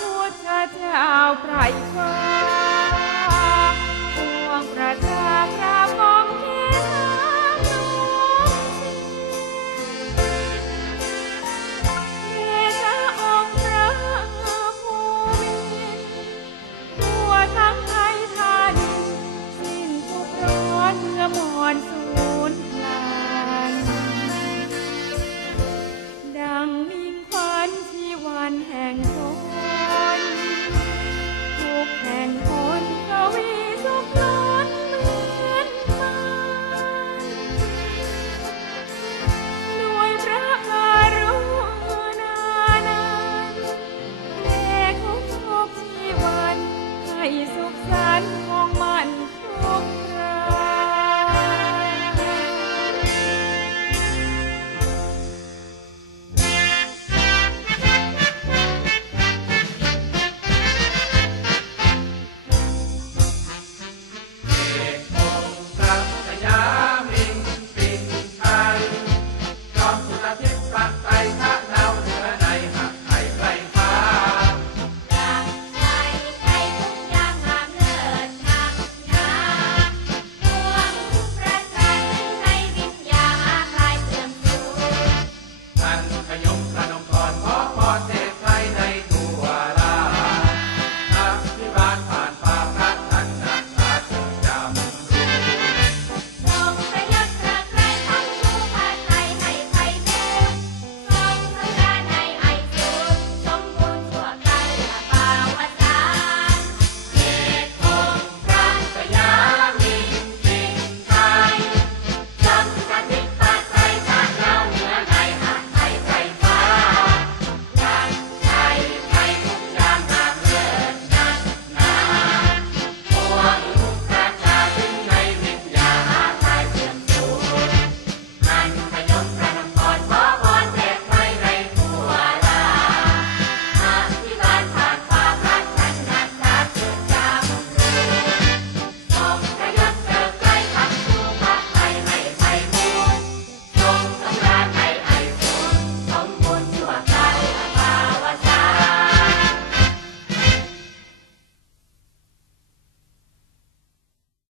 ពួតឆាឆាវប្រៃឆ្វា สุขสันต์